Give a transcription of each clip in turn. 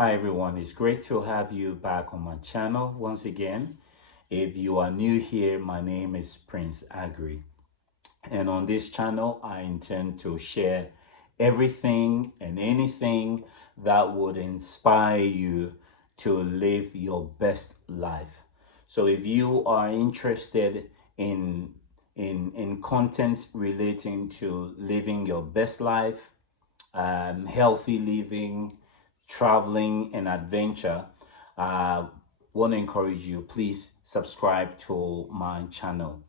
Hi everyone, it's great to have you back on my channel once again. If you are new here, my name is Prince Agri, and on this channel I intend to share everything and anything that would inspire you to live your best life. So if you are interested in content relating to living your best life, healthy living, traveling, and adventure, want to encourage you, please subscribe to my channel.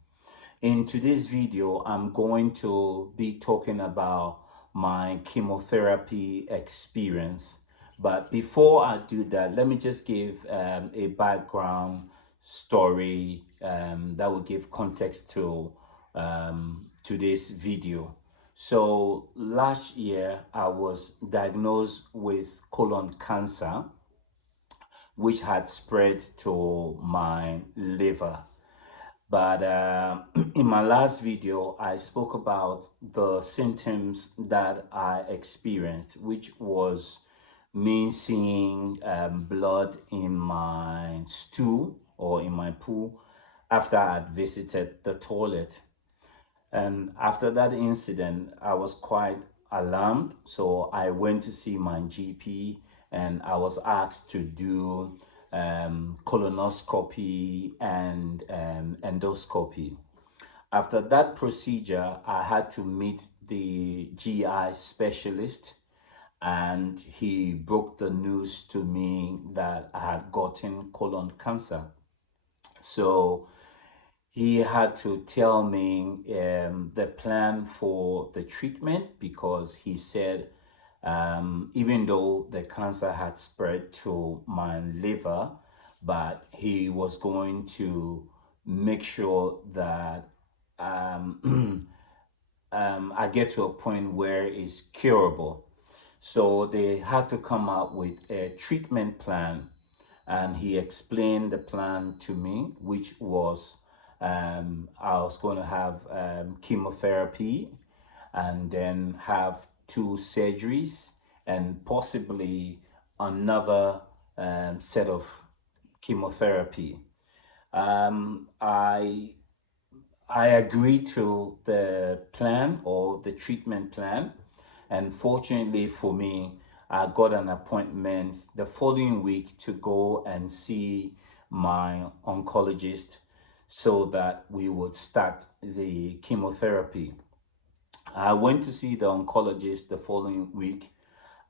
In today's video, I'm going to be talking about my chemotherapy experience. But before I do that, let me just give a background story that will give context to today's video. So last year, I was diagnosed with colon cancer, which had spread to my liver. But in my last video, I spoke about the symptoms that I experienced, which was me seeing blood in my stool or in my poo after I had visited the toilet. And after that incident, I was quite alarmed. So I went to see my GP and I was asked to do colonoscopy and endoscopy. After that procedure, I had to meet the GI specialist, and he broke the news to me that I had gotten colon cancer. So he had to tell me the plan for the treatment, because he said even though the cancer had spread to my liver, but he was going to make sure that I get to a point where it's curable. So they had to come up with a treatment plan, and he explained the plan to me, which was I was going to have chemotherapy and then have two surgeries and possibly another set of chemotherapy. I agreed to the plan or the treatment plan, and fortunately for me, I got an appointment the following week to go and see my oncologist so that we would start the chemotherapy. I went to see the oncologist the following week,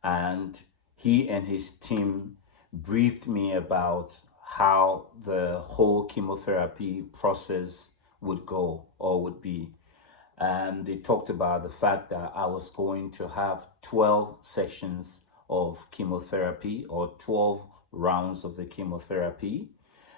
and he and his team briefed me about how the whole chemotherapy process would go or would be. And they talked about the fact that I was going to have 12 sessions of chemotherapy or 12 rounds of the chemotherapy.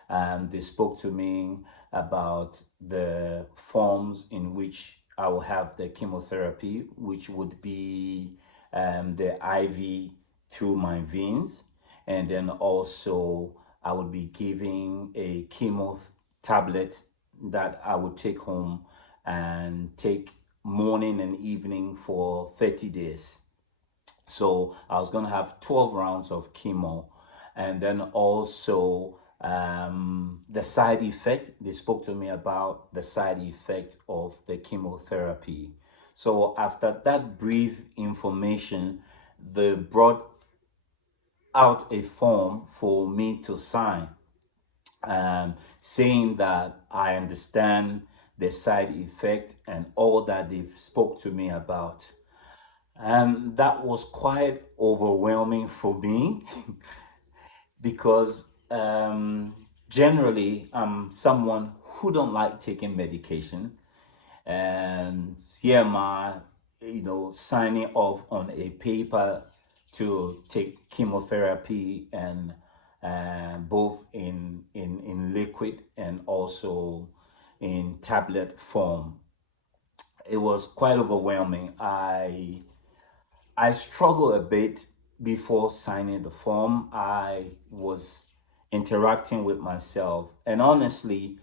And they spoke to me about the forms in which I will have the chemotherapy, which would be the IV through my veins. And then also I would be giving a chemo tablet that I would take home and take morning and evening for 30 days. So I was going to have 12 rounds of chemo. And then also the side effect, they spoke to me about the side effect of the chemotherapy. So after that brief information, they brought out a form for me to sign, saying that I understand the side effect and all that they've spoke to me about. And that was quite overwhelming for me because generally I'm someone who don't like taking medication, and here am I, signing off on a paper to take chemotherapy, and both in liquid and also in tablet form. It was quite overwhelming. I struggled a bit before signing the form. I was interacting with myself, and honestly,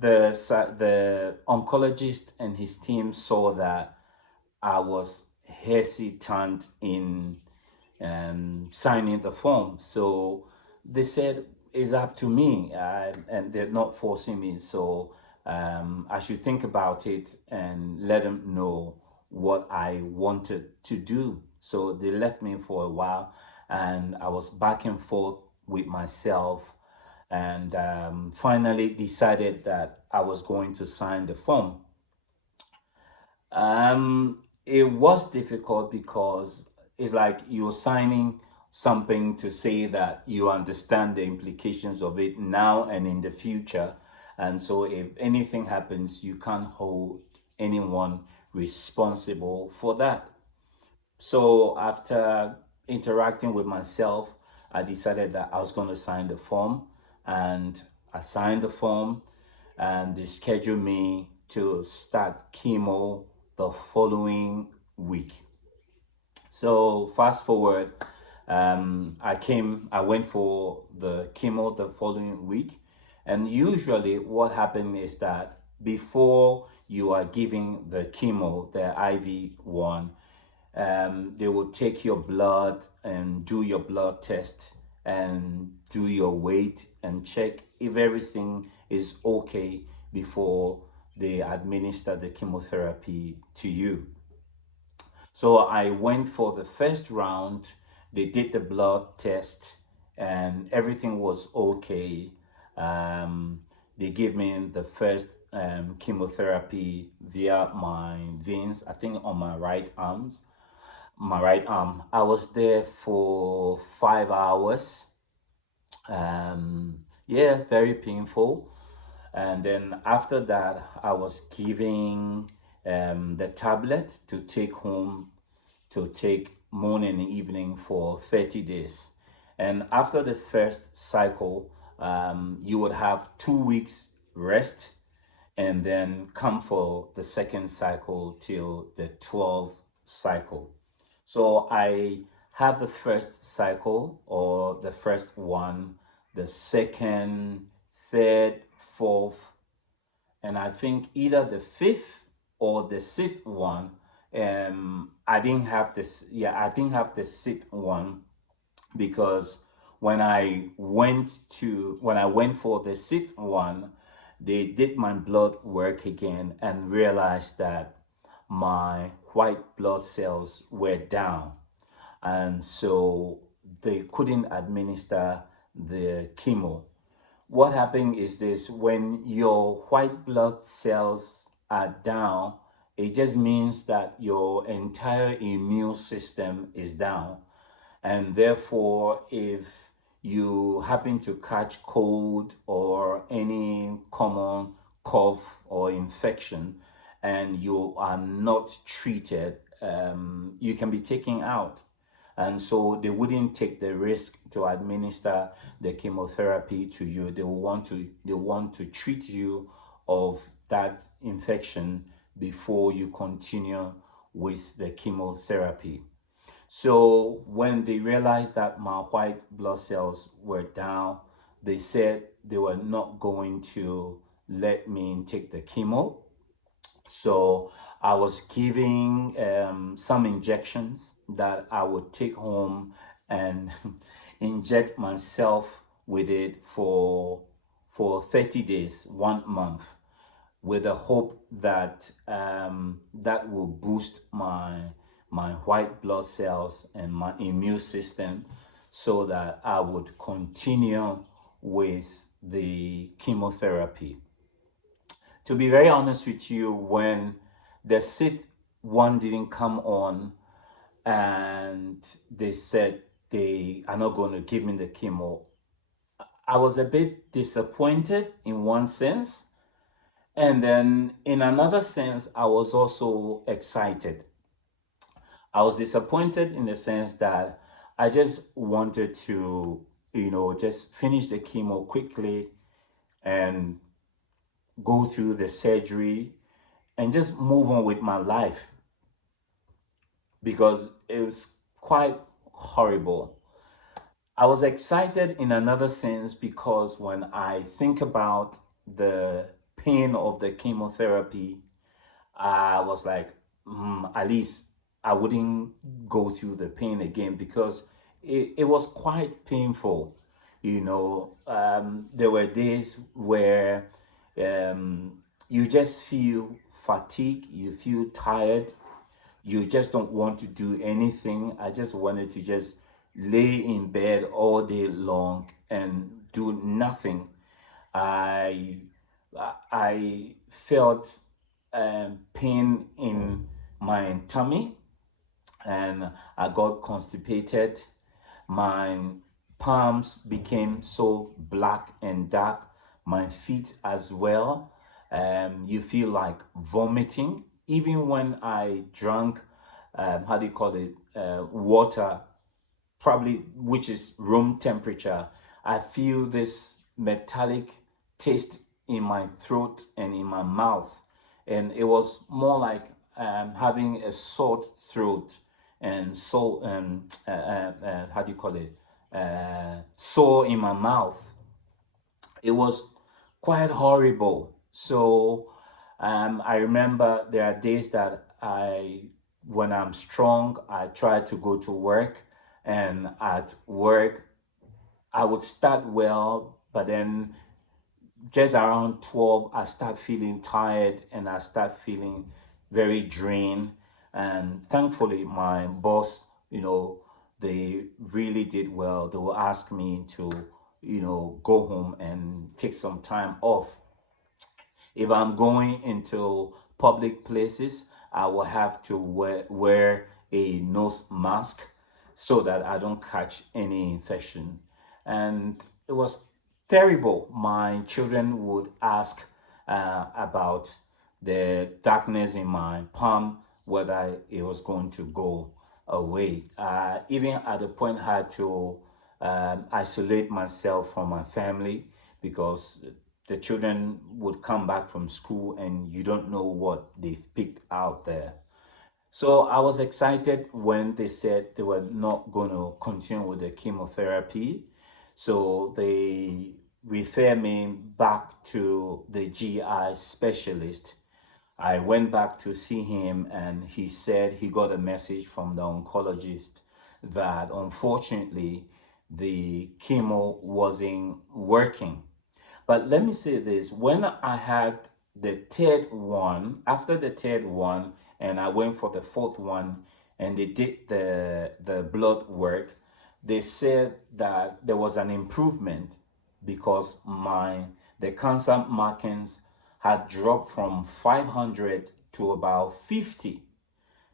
the oncologist and his team saw that I was hesitant and signing the form. So they said it's up to me, and they're not forcing me. So I should think about it and let them know what I wanted to do. So they left me for a while, and I was back and forth with myself, and finally decided that I was going to sign the form. It was difficult because it's like you're signing something to say that you understand the implications of it now and in the future. And so if anything happens, you can't hold anyone responsible for that. So after interacting with myself, I decided that I was going to sign the form, and I signed the form, and they scheduled me to start chemo the following week. So fast forward, I went for the chemo the following week. And usually what happened is that before you are giving the chemo, the IV one, they will take your blood and do your blood test and do your weight and check if everything is okay before they administer the chemotherapy to you. So I went for the first round. They did the blood test and everything was okay. Um, they gave me the first chemotherapy via my veins, I think on my right arms. My right arm. I was there for 5 hours. Yeah, very painful. And then after that, I was giving the tablet to take home to take morning and evening for 30 days. And after the first cycle, you would have 2 weeks rest and then come for the second cycle till the 12th cycle. So I had the first cycle or the first one, the second, third, fourth, and I think either the fifth or the sixth one. I didn't have this. Yeah, I didn't have the sixth one because when I went for the sixth one, they did my blood work again and realized that my white blood cells were down, and so they couldn't administer the chemo. What happened is this: when your white blood cells are down, it just means that your entire immune system is down. And therefore, if you happen to catch cold or any common cough or infection and you are not treated, you can be taken out. And so they wouldn't take the risk to administer the chemotherapy to you. They want to treat you of that infection before you continue with the chemotherapy. So when they realized that my white blood cells were down, they said they were not going to let me take the chemo. So I was giving some injections that I would take home and inject myself with it for 30 days, 1 month, with the hope that that will boost my white blood cells and my immune system so that I would continue with the chemotherapy. To be very honest with you, when the sixth one didn't come on and they said they are not going to give me the chemo, I was a bit disappointed in one sense. And then in another sense, I was also excited. I was disappointed in the sense that I just wanted to, just finish the chemo quickly and go through the surgery and just move on with my life because it was quite horrible. I was excited in another sense because when I think about the pain of the chemotherapy, I was like, at least I wouldn't go through the pain again because it was quite painful. There were days where um, you just feel fatigued, you feel tired, you just don't want to do anything. I just wanted to just lay in bed all day long and do nothing. I I felt pain in my tummy, and I got constipated. My palms became so black and dark, my feet as well. You feel like vomiting. Even when I drank, how do you call it, water, probably which is room temperature, I feel this metallic taste in my throat and in my mouth. And it was more like having a sore throat and so how do you call it, sore in my mouth. It was quite horrible. So I remember there are days that when I'm strong, I try to go to work, and at work, I would start well, but then just around 12, I start feeling tired and I start feeling very drained. And thankfully, my boss, they really did well. They will ask me to, go home and take some time off. If I'm going into public places, I will have to wear a nose mask so that I don't catch any infection. And it was terrible. My children would ask about the darkness in my palm, whether it was going to go away. Even at the point, I had to isolate myself from my family because the children would come back from school and you don't know what they've picked out there. So I was excited when they said they were not going to continue with the chemotherapy. So they refer me back to the GI specialist. I went back to see him, and he said he got a message from the oncologist that unfortunately the chemo wasn't working. But let me say this, when I had the third one, after the third one, and I went for the fourth one, and they did the blood work, they said that there was an improvement because the cancer markings had dropped from 500 to about 50.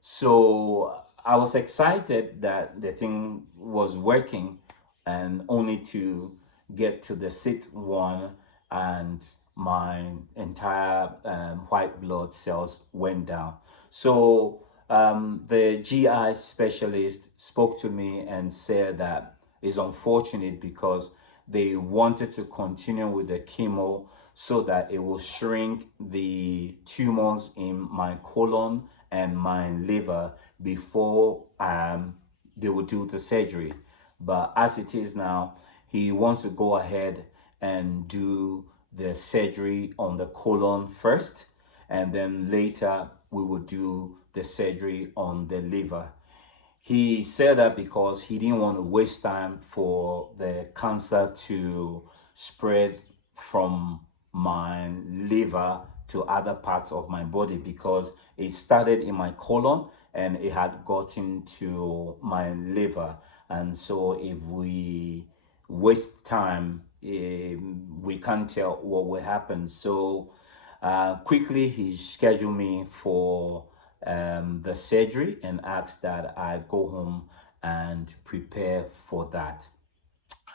So I was excited that the thing was working, and only to get to the sixth one, and my entire white blood cells went down. So the GI specialist spoke to me and said that it's unfortunate because they wanted to continue with the chemo so that it will shrink the tumors in my colon and my liver before they will do the surgery. But as it is now, he wants to go ahead and do the surgery on the colon first, and then later we will do the surgery on the liver. He said that because he didn't want to waste time for the cancer to spread from my liver to other parts of my body, because it started in my colon and it had gotten to my liver. And so if we waste time, we can't tell what will happen. So quickly, he scheduled me for the surgery and asked that I go home and prepare for that.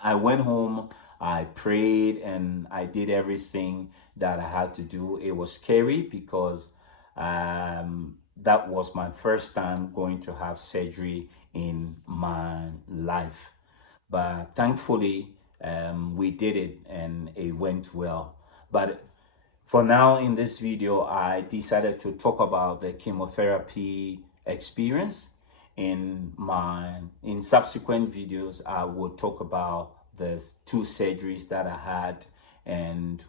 I went home, I prayed, and I did everything that I had to do. It was scary because that was my first time going to have surgery in my life. But thankfully, we did it and it went well. But for now, in this video, I decided to talk about the chemotherapy experience. In subsequent videos, I will talk about the two surgeries that I had and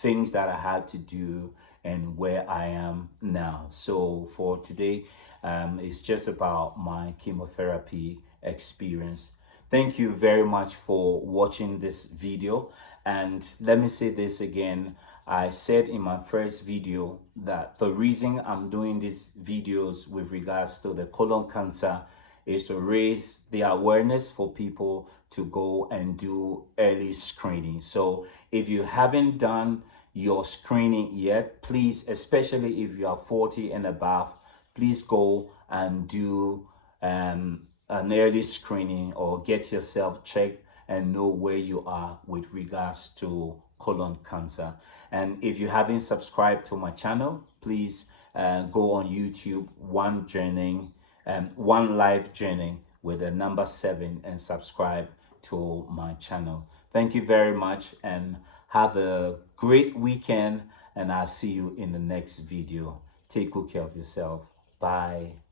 things that I had to do and where I am now. So for today, it's just about my chemotherapy experience. Thank you very much for watching this video. And let me say this again. I said in my first video that the reason I'm doing these videos with regards to the colon cancer is to raise the awareness for people to go and do early screening. So if you haven't done your screening yet, please, especially if you are 40 and above, please go and do an early screening or get yourself checked and know where you are with regards to colon cancer. And if you haven't subscribed to my channel, please go on YouTube, One Life Journey with the number 7 and subscribe to my channel. Thank you very much and have a great weekend, and I'll see you in the next video. Take good care of yourself. Bye.